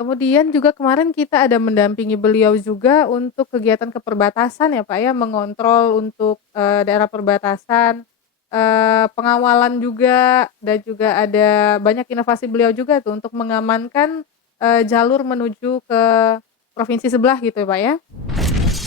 Kemudian juga kemarin kita ada mendampingi beliau juga untuk kegiatan keperbatasan ya Pak ya, mengontrol untuk, daerah perbatasan, pengawalan juga dan juga ada banyak inovasi beliau juga tuh untuk mengamankan, jalur menuju ke provinsi sebelah gitu ya Pak ya.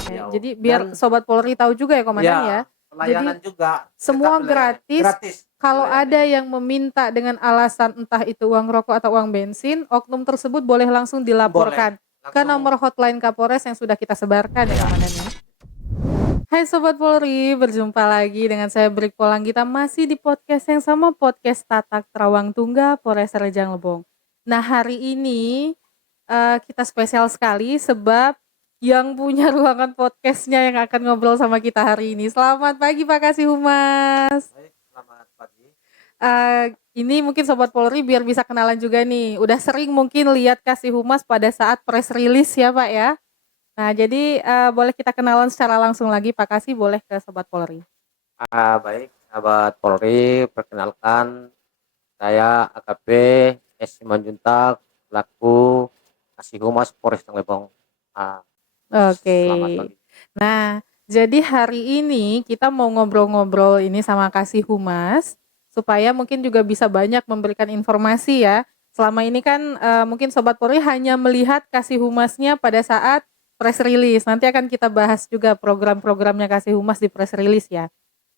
beliau. Jadi biar Dan Sobat Polri tahu juga ya Komandan ya. ya, Jadi pelayanan juga tetap semua dilayani gratis, gratis kalau ada dilayani. yang meminta dengan alasan entah itu uang rokok atau uang bensin, oknum tersebut boleh langsung Boleh dilaporkan ke langsung nomor hotline Kapolres yang sudah kita sebarkan ya ya. Komandan ya. Hai Sobat Polri, berjumpa lagi dengan saya Brik Polanggita masih di podcast yang sama, podcast Tatak Terawang Tungga Polres Rejang Lebong. Nah hari ini kita spesial sekali sebab yang punya ruangan podcastnya yang akan ngobrol sama kita hari ini. Selamat pagi Pak Kasih Humas. Baik, selamat pagi. Ini mungkin Sobat Polri biar bisa kenalan juga nih. Udah sering mungkin lihat Kasih Humas pada saat press release ya Pak ya. Nah jadi boleh kita kenalan secara langsung lagi Pak Kasih, boleh ke Sobat Polri. Baik, sahabat Polri, perkenalkan saya AKP S. Simanjuntak, selaku Kasih Humas Polres Lebong. Ah, Selamat Oke. pagi. Nah, jadi hari ini kita mau ngobrol-ngobrol ini sama Kasih Humas supaya mungkin juga bisa banyak memberikan informasi ya. Selama ini kan mungkin Sobat Polri hanya melihat Kasih Humasnya pada saat press release. Nanti akan kita bahas juga program-programnya Kasih Humas di press release ya.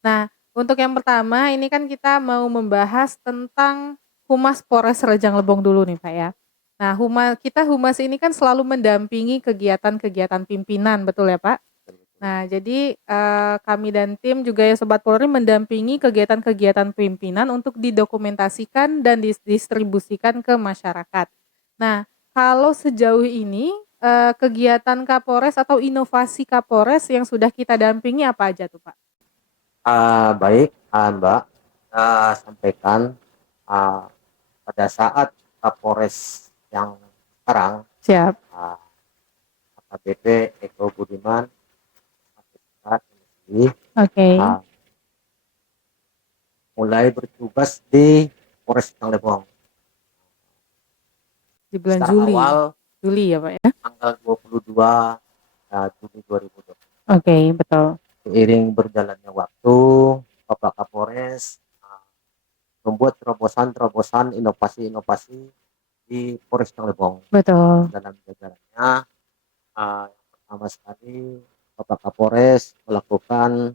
Nah, untuk yang pertama ini kan kita mau membahas tentang Humas Polres Rejang Lebong dulu nih Pak ya. Nah, humas ini kan selalu mendampingi kegiatan-kegiatan pimpinan, betul ya Pak? Nah, jadi kami dan tim juga ya Sobat Polri mendampingi kegiatan-kegiatan pimpinan untuk didokumentasikan dan didistribusikan ke masyarakat. Nah, kalau sejauh ini kegiatan Kapolres atau inovasi Kapolres yang sudah kita dampingi apa aja tuh Pak? Baik, Mbak, sampaikan ah, pada saat Kapolres yang sekarang, Siap. ah, AKBP Eko Budiman, ini, Oke. ah, mulai bertugas di Polres Lebong. Di bulan Secara Juli. awal Juli ya Pak ya? tanggal 22 Juni 2020. Oke, betul. Seiring berjalannya waktu, Bapak Kapolres membuat terobosan-terobosan inovasi-inovasi di Polres Lebong. Betul. Dalam jajarannya, yang pertama sekali Bapak Kapolres melakukan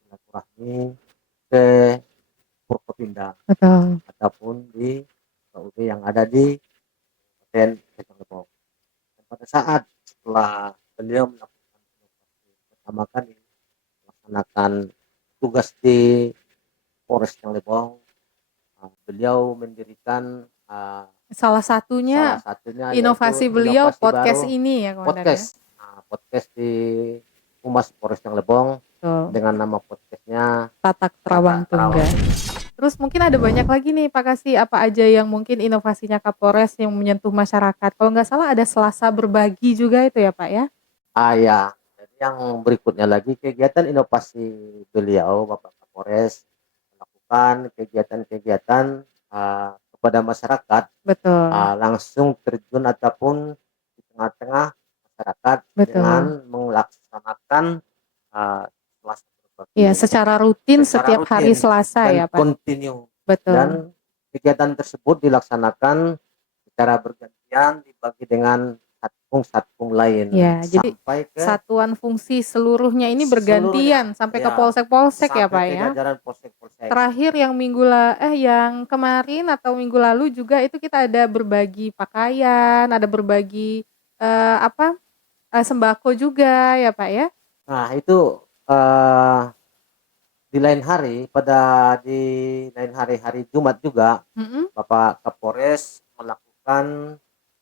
silaturahmi ke Forkopimda Betul. ataupun di KUD yang ada di Kabupaten Lebong. Dan pada saat setelah beliau melakukan inovasi pertama kali melaksanakan tugas di Polres Lebong, beliau mendirikan Salah salah satunya satunya yaitu inovasi beliau inovasi podcast baru ini ya Komandan ya? podcast. Podcast di Humas Polres Lebong Betul. dengan nama podcastnya Tatak Tata Terawang Tungga. Terawang. Terus mungkin ada banyak lagi nih Pak Kasih, apa aja yang mungkin inovasinya Kapolres yang menyentuh masyarakat? Kalau nggak salah ada Selasa Berbagi juga itu ya Pak ya? Ya, jadi yang berikutnya lagi kegiatan inovasi beliau Bapak Kapolres melakukan kegiatan-kegiatan kepada masyarakat, Betul. langsung terjun ataupun di tengah-tengah masyarakat dengan Betul. melaksanakan kelas Iya, berbagi secara rutin secara setiap hari rutin Selasa dan ya Pak? kontinu, Betul. dan kegiatan tersebut dilaksanakan secara bergantian dibagi dengan satpung-satpung lain Ya, jadi sampai ke satuan fungsi seluruhnya ini seluruhnya bergantian sampai ke ya, polsek-polsek ya sampai Pak ke ya? jajaran polsek-polsek. Terakhir yang kemarin atau minggu lalu juga itu kita ada berbagi pakaian, ada berbagi, sembako juga ya, Pak, ya? Nah itu eh, di lain hari, di lain hari Jumat juga Mhm. Bapak Kapolres melakukan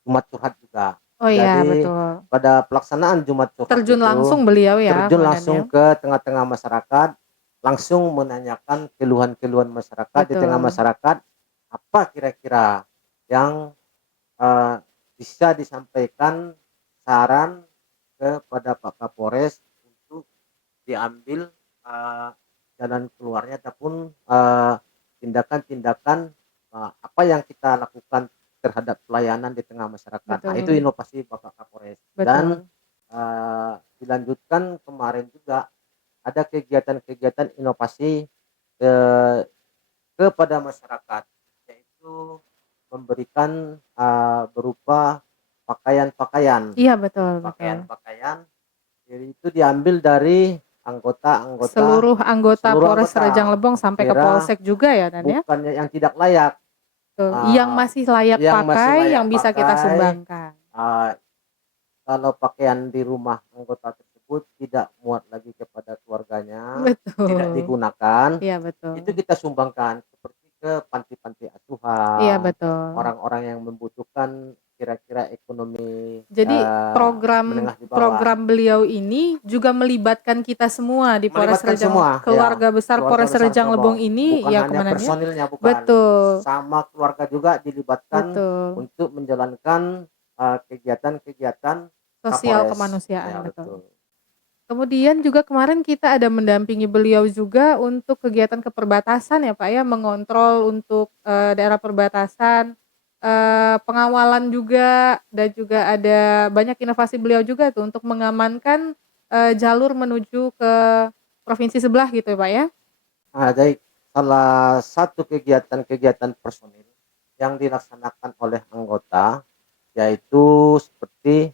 Jumat Curhat juga. Oh iya, Jadi betul. pada pelaksanaan Jumat Curhat Terjun itu langsung beliau ya terjun komandannya? langsung ke tengah-tengah masyarakat, langsung menanyakan keluhan-keluhan masyarakat di tengah Betul. masyarakat, apa kira-kira yang eh, bisa disampaikan saran kepada Pak Kapolres untuk diambil eh, jalan keluarnya ataupun tindakan-tindakan apa yang kita lakukan terhadap pelayanan di tengah masyarakat. Nah, itu Betul. inovasi Bapak Kapolres. Dan Betul. dilanjutkan kemarin juga ada kegiatan-kegiatan inovasi eh, kepada masyarakat, yaitu memberikan berupa pakaian-pakaian. Iya, betul betul. Pakaian-pakaian itu diambil dari anggota-anggota, Seluruh anggota seluruh Polres Rejang anggota. Lebong sampai ke Kira Polsek juga ya, Dan, ya? bukannya yang tidak layak, Betul, yang ah, masih layak yang masih pakai, layak yang bisa kita pakai. sumbangkan. ah, Kalau pakaian di rumah anggota tersebut tidak muat lagi kepada keluarganya, tidak Betul. digunakan, Iya, itu betul. kita sumbangkan seperti ke panti-panti Iya, asuhan, betul. orang-orang yang membutuhkan kira-kira ekonomi Jadi program menengah di bawah. program beliau ini juga melibatkan kita semua di Polres Melibatkan Rejang, semua, ya, keluarga besar keluarga Polres besar Rejang Lebong Lebong, ini bukan ya hanya komandannya? personilnya, bukan, Betul, sama keluarga juga dilibatkan betul. untuk menjalankan kegiatan-kegiatan Sosial Kapolres. kemanusiaan, Ya, betul. betul. Kemudian juga kemarin kita ada mendampingi beliau juga untuk kegiatan keperbatasan ya Pak ya, mengontrol untuk daerah perbatasan, pengawalan juga, dan juga ada banyak inovasi beliau juga tuh untuk mengamankan jalur menuju ke provinsi sebelah gitu ya Pak ya. Jadi salah satu kegiatan-kegiatan personil yang dilaksanakan oleh anggota yaitu seperti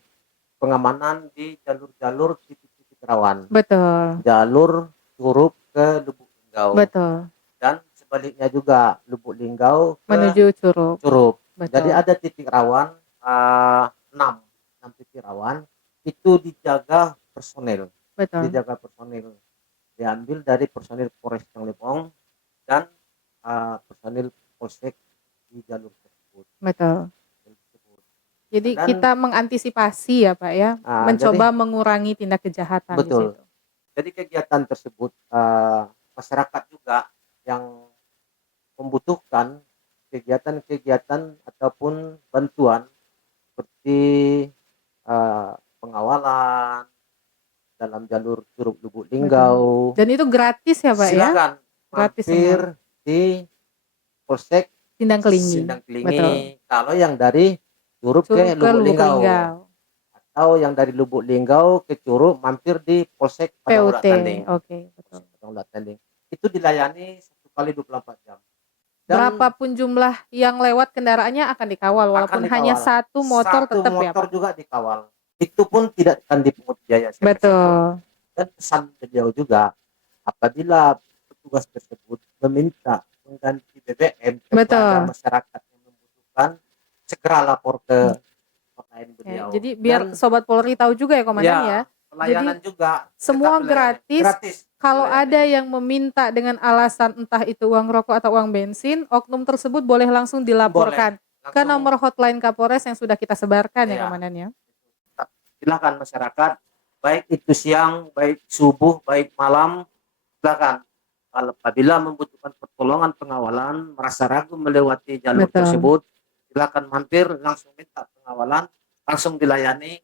pengamanan di jalur-jalur titik-titik rawan, Betul, jalur Curup ke Lubuk Linggau, betul. dan sebaliknya juga Lubuk Linggau ke Menuju Curug, Curup. Jadi betul, ada titik rawan, 6 titik rawan itu betul, dijaga personil, diambil dari personil Polres Lebong dan personil polsek di jalur tersebut. betul. Jadi Dan kita mengantisipasi ya Pak ya, jadi mencoba mengurangi tindak kejahatan di betul. situ. Jadi kegiatan tersebut masyarakat juga yang membutuhkan kegiatan-kegiatan ataupun bantuan seperti pengawalan dalam jalur Curug Lubuk Betul. Linggau, Dan itu gratis ya, Pak, ya? silakan Gratis semua. mampir di Polsek Sindang Kelingi. Sindang Betul. Kelingi. Kalau yang dari Curug ke Curug ke Lubuk Lubuk Linggau, Linggau. atau yang dari Lubuk Linggau ke Curug mampir di Polsek Padang Ulat PUT. Tanding. Oke, betul. Polsek Padang Ulat Tanding. Itu dilayani 1 kali 24 jam. Dan Berapapun jumlah yang lewat kendaraannya akan dikawal akan walaupun hanya dikawal. satu motor Satu tetap ya, motor Pak? juga dikawal. Itu pun tidak akan dipungut biaya sepeserpun. Betul. Dan pesan beliau juga, apabila petugas tersebut meminta mengganti BBM kepada Betul. masyarakat yang membutuhkan, segera lapor ke hotline Ya, beliau. jadi biar Dan Sobat Polri tahu juga ya, Komandan ya. ya, Jadi pelayanan juga tetap semua dilayani. gratis. Gratis Kalau ada dilayani. yang meminta dengan alasan entah itu uang rokok atau uang bensin, oknum tersebut boleh langsung Boleh. dilaporkan ke Langsung, nomor hotline Kapolres yang sudah kita sebarkan ya, ya, Komandan ya. silakan masyarakat, baik itu siang, baik subuh, baik malam, silakan. Apabila membutuhkan pertolongan pengawalan, merasa ragu melewati jalur Betul. tersebut, silakan mampir, langsung minta pengawalan, langsung dilayani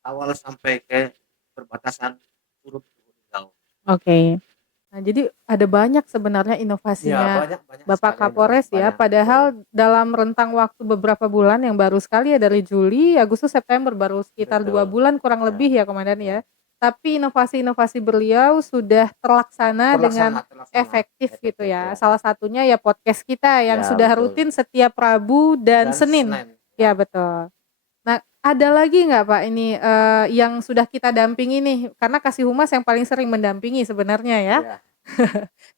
awal sampai ke perbatasan Curug Linggau. Oke. Nah, jadi ada banyak sebenarnya Ya, inovasinya banyak Bapak sekali Kapolres ya, inovasinya. padahal Betul. dalam rentang waktu beberapa bulan yang baru sekali ya, dari Juli, Agustus, September, baru sekitar 2 Betul. bulan kurang Ya, lebih ya, Komandan ya. ya. Tapi inovasi-inovasi beliau sudah terlaksana dengan efektif gitu ya. ya. Salah satunya ya podcast kita yang Ya, sudah betul. rutin setiap Rabu dan Dan Senin. Senin. Ya, betul. Nah, ada lagi nggak Pak ini yang sudah kita dampingi nih? Karena Kasih Humas yang paling sering mendampingi sebenarnya ya. Ya,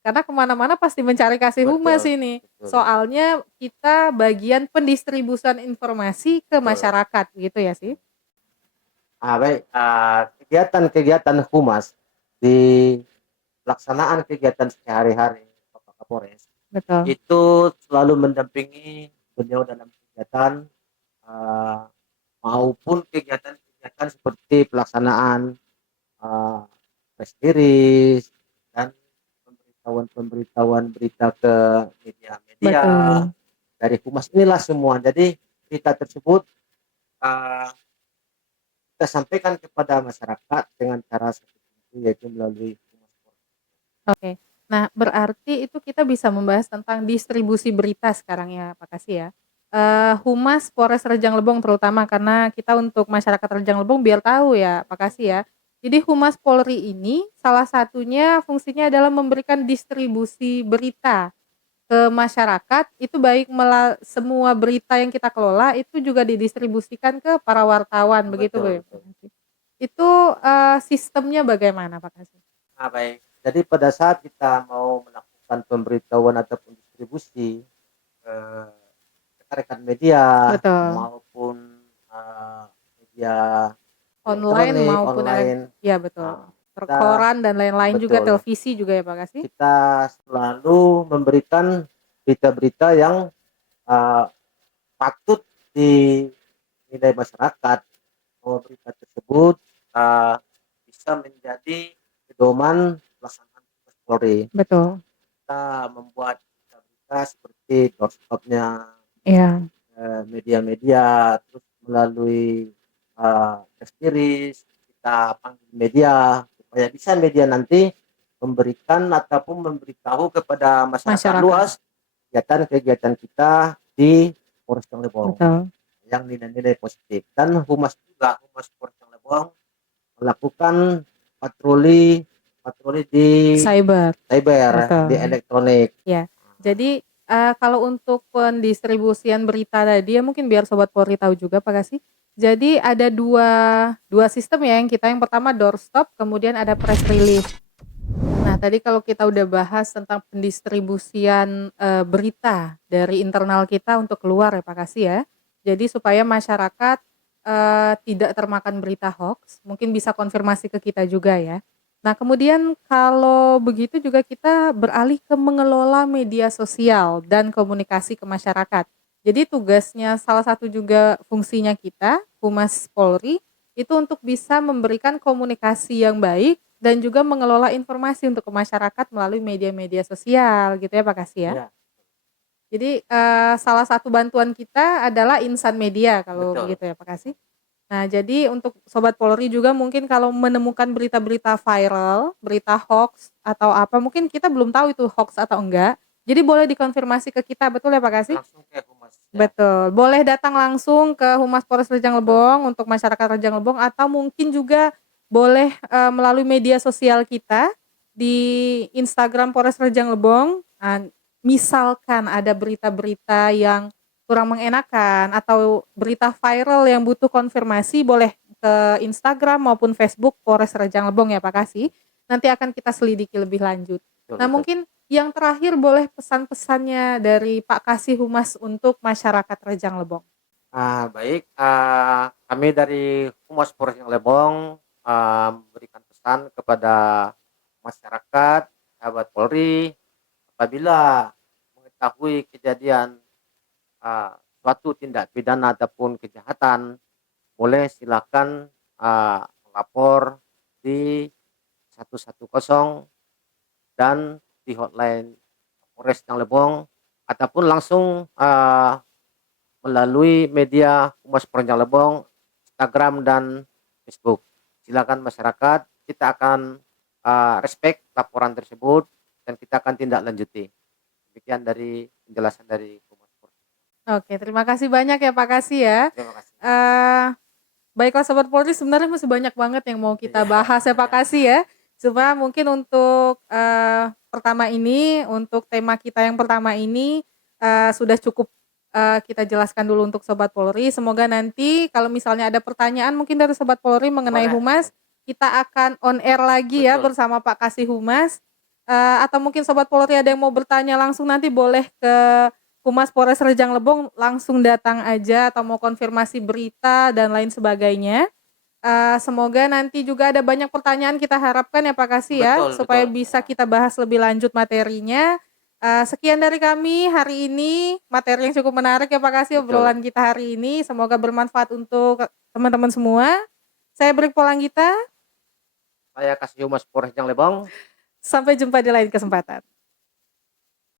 Karena kemana-mana pasti mencari Kasih Humas betul. ini. Betul. Soalnya kita bagian pendistribusian informasi ke Betul. masyarakat gitu ya sih. Baik, kegiatan-kegiatan humas di pelaksanaan kegiatan sehari-hari Bapak Kapolres Betul. itu selalu mendampingi beliau dalam kegiatan maupun kegiatan-kegiatan seperti pelaksanaan press release dan pemberitahuan berita ke media-media Betul. dari humas. Inilah semua. Jadi berita tersebut kita sampaikan kepada masyarakat dengan cara seperti itu, yaitu melalui humas. Oke. Nah, berarti itu kita bisa membahas tentang distribusi berita sekarang ya, Pak Kasih ya. Humas Polres Rejang Lebong terutama karena kita untuk masyarakat Rejang Lebong biar tahu ya, Pak Kasih ya. Jadi Humas Polri ini salah satunya fungsinya adalah memberikan distribusi berita ke masyarakat, itu baik semua berita yang kita kelola itu juga didistribusikan ke para wartawan begitu Betul, ya, betul. Pak Kasih? Itu, sistemnya bagaimana, Pak Kasih? Nah, baik. Jadi pada saat kita mau melakukan pemberitahuan ataupun distribusi ke rekan-rekan media Betul. maupun media Online elektronik, maupun online, iya betul. kita Koran dan lain-lain juga, betul, televisi juga ya, Pak Kasih? kita selalu memberikan berita-berita yang eee, patut dinilai masyarakat bahwa berita tersebut eee, bisa menjadi pedoman pelaksanaan tugas Polri. Betul. Kita membuat berita-berita seperti doorstop-nya Iya. media-media, terus melalui press release, kita panggil media supaya bisa media nanti memberikan ataupun memberitahu kepada masyarakat Masyarakat. luas kegiatan-kegiatan kita di Polres Lebong Betul. yang nilai-nilai positif. Dan Humas juga, Humas Polres Lebong melakukan patroli patroli di Cyber. cyber, di Betul. elektronik. Ya. Jadi, kalau untuk pendistribusian berita tadi ya mungkin biar Sobat Polri tahu juga Pak Kasih. Jadi ada dua sistem ya, yang yang pertama doorstop, kemudian ada press release. Nah, tadi kalau kita udah bahas tentang pendistribusian, berita dari internal kita untuk keluar ya Pak Kasih ya. Jadi supaya masyarakat, tidak termakan berita hoax, mungkin bisa konfirmasi ke kita juga ya. Nah, kemudian kalau begitu juga kita beralih ke mengelola media sosial dan komunikasi ke masyarakat. Jadi tugasnya salah satu juga fungsinya kita, Humas Polri, itu untuk bisa memberikan komunikasi yang baik dan juga mengelola informasi untuk ke masyarakat melalui media-media sosial gitu ya Pak Kasih ya. Ya, Jadi, salah satu bantuan kita adalah insan media kalau betul. begitu ya Pak Kasih. Nah, jadi untuk Sobat Polri juga mungkin kalau menemukan berita-berita viral, berita hoax atau apa, mungkin kita belum tahu itu hoax atau enggak. Jadi boleh dikonfirmasi ke kita, betul ya Pak Kasih? Langsung ke Humas ya. Betul. Boleh datang langsung ke Humas Polres Rejang Lebong untuk masyarakat Rejang Lebong atau mungkin juga boleh, melalui media sosial kita di Instagram Polres Rejang Lebong. Misalkan ada berita-berita yang kurang mengenakan atau berita viral yang butuh konfirmasi boleh ke Instagram maupun Facebook Polres Rejang Lebong ya Pak Kasih. Nanti akan kita selidiki lebih lanjut. Betul, Nah betul. mungkin yang terakhir boleh pesan-pesannya dari Pak Kasih Humas untuk masyarakat Rejang Lebong. Baik, kami dari Humas Polres Lebong memberikan pesan kepada masyarakat, sahabat Polri, apabila mengetahui kejadian suatu tindak pidana ataupun kejahatan, boleh silakan melapor di 110 dan di hotline Polres Lebong ataupun langsung melalui media Humas Polres Lebong, Instagram dan Facebook. Silakan masyarakat, kita akan respect laporan tersebut dan kita akan tindak lanjuti. Demikian dari penjelasan dari Humas Polres. Oke, terima kasih banyak ya Pak Kasih ya. Terima kasih. Baiklah Sobat Polri, sebenarnya masih banyak banget yang mau kita Iya. bahas ya Pak Kasih ya. Cuma mungkin untuk untuk tema kita yang pertama ini sudah cukup kita jelaskan dulu untuk Sobat Polri. Semoga nanti kalau misalnya ada pertanyaan mungkin dari Sobat Polri mengenai Boleh. Humas, kita akan on air lagi ya Betul. bersama Pak Kasih Humas. Atau mungkin Sobat Polri ada yang mau bertanya langsung nanti boleh ke Humas Polres Rejang Lebong, langsung datang aja atau mau konfirmasi berita dan lain sebagainya. Semoga nanti juga ada banyak pertanyaan kita harapkan ya Pak Kasih ya, Betul, supaya betul. bisa kita bahas lebih lanjut materinya. Sekian dari kami hari ini, materi yang cukup menarik ya Pak Kasih Betul. obrolan kita hari ini. Semoga bermanfaat untuk teman-teman semua. Saya Brik Polanggita, Saya Kasih Humas Polres Lebong. sampai jumpa di lain kesempatan.